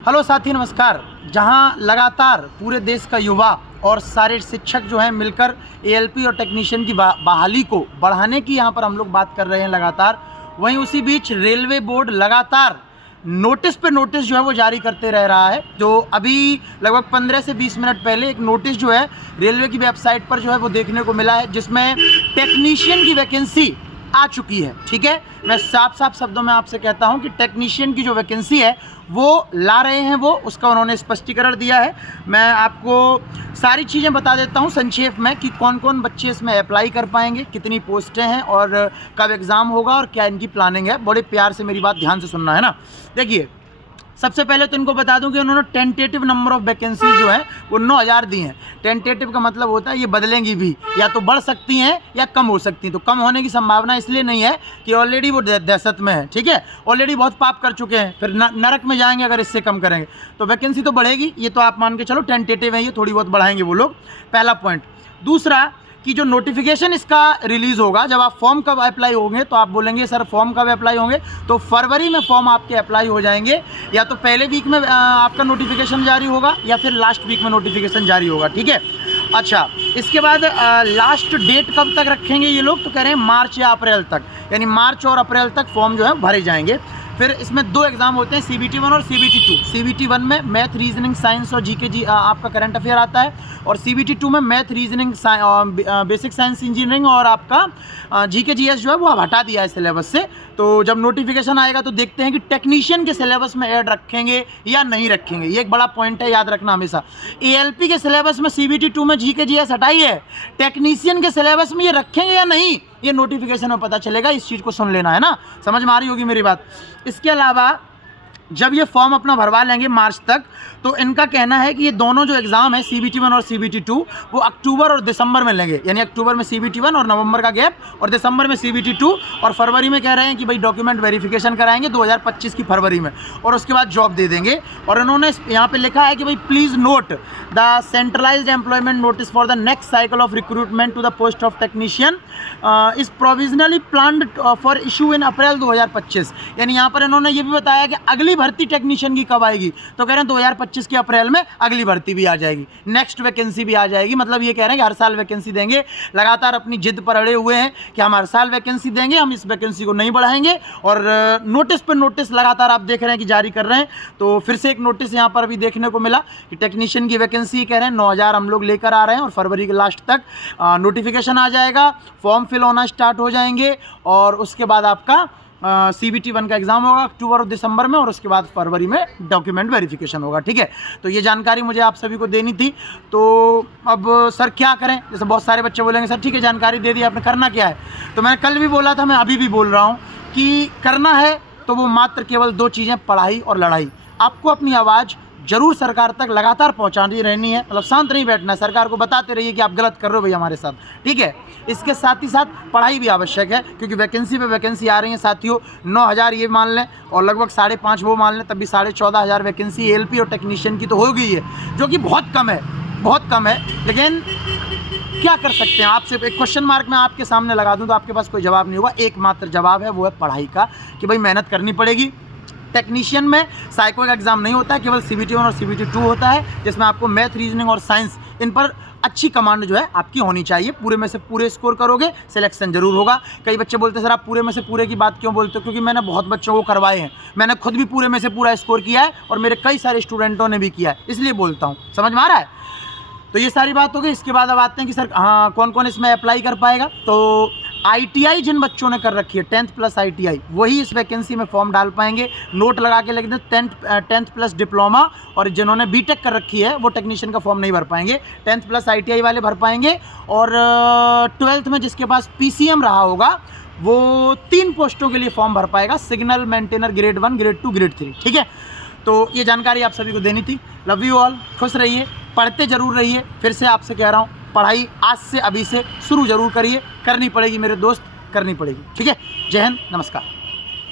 Hello साथी, नमस्कार। जहां लगातार पूरे देश का युवा और सारे शिक्षक जो हैं मिलकर एएलपी और टेक्नीशियन की बहाली को बढ़ाने की यहां पर हम लोग बात कर रहे हैं लगातार, वहीं उसी बीच रेलवे बोर्ड लगातार नोटिस पे नोटिस जो है वो जारी करते रह रहा है। जो अभी लगभग 15 से 20 मिनट पहले एक नोटिस जो है रेलवे की वेबसाइट पर जो है वो देखने को मिला है, जिसमें टेक्नीशियन की वैकेंसी आ चुकी है। ठीक है, मैं साफ साफ शब्दों में आपसे कहता हूं कि टेक्नीशियन की जो वैकेंसी है वो ला रहे हैं, वो उसका उन्होंने स्पष्टीकरण दिया है। मैं आपको सारी चीज़ें बता देता हूं संक्षेप में कि कौन कौन बच्चे इसमें अप्लाई कर पाएंगे, कितनी पोस्टें हैं और कब एग्ज़ाम होगा और क्या इनकी प्लानिंग है। बड़े प्यार से मेरी बात ध्यान से सुनना है ना। देखिए, सबसे पहले तो इनको बता दूं कि उन्होंने टेंटेटिव नंबर ऑफ वैकेंसी जो है वो 9000 दी हैं। टेंटेटिव का मतलब होता है ये बदलेंगी भी, या तो बढ़ सकती हैं या कम हो सकती हैं। तो कम होने की संभावना इसलिए नहीं है कि ऑलरेडी वो दहशत में है, ठीक है, ऑलरेडी बहुत पाप कर चुके हैं, फिर नरक में जाएंगे अगर इससे कम करेंगे। तो वैकेंसी तो बढ़ेगी, ये तो आप मान के चलो। टेंटेटिव है ये, थोड़ी बहुत बढ़ाएंगे वो लोग, पहला पॉइंट। दूसरा कि जो नोटिफिकेशन इसका रिलीज़ होगा, जब आप फॉर्म कब अप्लाई होंगे, तो आप बोलेंगे सर फॉर्म कब अप्लाई होंगे, तो फरवरी में फॉर्म आपके अप्लाई हो जाएंगे। या तो पहले वीक में आपका नोटिफिकेशन जारी होगा या फिर लास्ट वीक में नोटिफिकेशन जारी होगा। ठीक है, अच्छा, इसके बाद लास्ट डेट कब तक रखेंगे ये लोग, तो कह रहे हैं मार्च या अप्रैल तक, यानी मार्च और अप्रैल तक फॉर्म जो है भरे जाएंगे। फिर इसमें 2 एग्ज़ाम होते हैं, CBT 1 और CBT 2। CBT 1 में मैथ, रीजनिंग, साइंस और जीके आपका करंट अफेयर आता है, और CBT 2 में math, reasoning, basic science, engineering और आपका जीके जीएस जो है वो अब हटा दिया है सिलेबस से। तो जब नोटिफिकेशन आएगा तो देखते हैं कि टेक्नीशियन के सिलेबस में ऐड रखेंगे या नहीं रखेंगे। ये एक बड़ा पॉइंट है, याद रखना हमेशा। ALP के सिलेबस में CBT 2 में जीके जीएस हटाई है, टेक्नीशियन के सिलेबस में ये रखेंगे या नहीं, ये नोटिफिकेशन में पता चलेगा। इस चीज़ को सुन लेना है ना, समझ में आ रही होगी मेरी बात। इसके अलावा जब ये फॉर्म अपना भरवा लेंगे मार्च तक, तो इनका कहना है कि ये दोनों जो एग्ज़ाम है CBT 1 और CBT 2 वो अक्टूबर और दिसंबर में लेंगे, यानी अक्टूबर में CBT 1 और नवंबर का गैप, और दिसंबर में CBT 2, और फरवरी में कह रहे हैं कि भाई डॉक्यूमेंट वेरिफिकेशन कराएंगे 2025 की फरवरी में, और उसके बाद जॉब दे देंगे। और इन्होंने यहाँ पे लिखा है कि भाई please note the centralised employment notice for the next cycle of recruitment to the post of technician is provisionally planned for issue in April 2025। यानी यहाँ पर इन्होंने ये भी बताया कि अगली भर्ती टेक्नीशियन की कब आएगी, तो कह रहे हैं 2025 के अप्रैल में अगली भर्ती भी आ जाएगी, नेक्स्ट वैकेंसी भी आ जाएगी। मतलब ये कह रहे हैं कि हर साल वैकेंसी देंगे। लगातार अपनी जिद पर अड़े हुए हैं कि हम हर साल वैकेंसी देंगे, हम इस वैकेंसी को नहीं बढ़ाएंगे। और नोटिस पर नोटिस लगातार आप देख रहे हैं कि जारी कर रहे हैं। तो फिर से एक नोटिस यहाँ पर अभी देखने को मिला कि टेक्नीशियन की वैकेंसी कह रहे हैं 9000 हम लोग लेकर आ रहे हैं, और फरवरी के लास्ट तक नोटिफिकेशन आ जाएगा, फॉर्म फिल होना स्टार्ट हो जाएंगे, और उसके बाद आपका CBT 1 का एग्ज़ाम होगा अक्टूबर और दिसंबर में, और उसके बाद फरवरी में डॉक्यूमेंट वेरिफिकेशन होगा। ठीक है, तो ये जानकारी मुझे आप सभी को देनी थी। तो अब सर क्या करें, जैसे बहुत सारे बच्चे बोलेंगे सर ठीक है जानकारी दे दी आपने, करना क्या है। तो मैंने कल भी बोला था, मैं अभी भी बोल रहा हूँ कि करना है तो वो मात्र केवल 2 चीज़ें, पढ़ाई और लड़ाई। आपको अपनी आवाज़ जरूर सरकार तक लगातार पहुंचानी रहनी है, मतलब शांत नहीं बैठना है, सरकार को बताते रहिए कि आप गलत कर रहे हो भाई हमारे साथ। ठीक है, इसके साथ ही साथ पढ़ाई भी आवश्यक है, क्योंकि वैकेंसी पे वैकेंसी आ रही है साथियों। 9000 ये मान लें और लगभग 5.5 वो मान लें, तब भी 14,500 वैकेंसी ALP और टेक्नीशियन की तो हो गई है, जो कि बहुत कम है, बहुत कम है। लेकिन क्या कर सकते हैं, आपसे एक क्वेश्चन मार्क मैं आपके सामने लगा दूँ तो आपके पास कोई जवाब नहीं होगा। एकमात्र जवाब है वो है पढ़ाई का, कि भाई मेहनत करनी पड़ेगी। टेक्नीशियन में साइको का एग्ज़ाम नहीं होता है, केवल CBT 1 और CBT 2 होता है, जिसमें आपको मैथ, रीजनिंग और साइंस, इन पर अच्छी कमांड जो है आपकी होनी चाहिए। पूरे में से पूरे स्कोर करोगे, सिलेक्शन जरूर होगा। कई बच्चे बोलते हैं सर आप पूरे में से पूरे की बात क्यों बोलते हो, क्योंकि मैंने बहुत बच्चों को करवाए हैं, मैंने खुद भी पूरे में से पूरा स्कोर किया है, और मेरे कई सारे स्टूडेंटों ने भी किया है, इसलिए बोलता हूँ। समझ में आ रहा है। तो ये सारी बात हो गई। इसके बाद अब आते हैं कि सर हाँ कौन कौन इसमें अप्लाई कर पाएगा। तो ITI जिन बच्चों ने कर रखी है 10th प्लस ITI, वही इस वैकेंसी में फॉर्म डाल पाएंगे। नोट लगा के लिख दें 10th प्लस डिप्लोमा, और जिन्होंने BTech कर रखी है वो टेक्नीशियन का फॉर्म नहीं भर पाएंगे, 10th प्लस ITI वाले भर पाएंगे। और 12th में जिसके पास PCM रहा होगा वो 3 पोस्टों के लिए फॉर्म भर पाएगा, signal maintainer grade 1, grade 2, grade 3। ठीक है, तो ये जानकारी आप सभी को देनी थी। लव यू ऑल, खुश रहिए, पढ़ते जरूर रहिए। फिर से आपसे कह रहा हूँ, पढ़ाई आज से अभी से शुरू जरूर करिए, करनी पड़ेगी मेरे दोस्त, करनी पड़ेगी। ठीक है, जय हिंद, नमस्कार।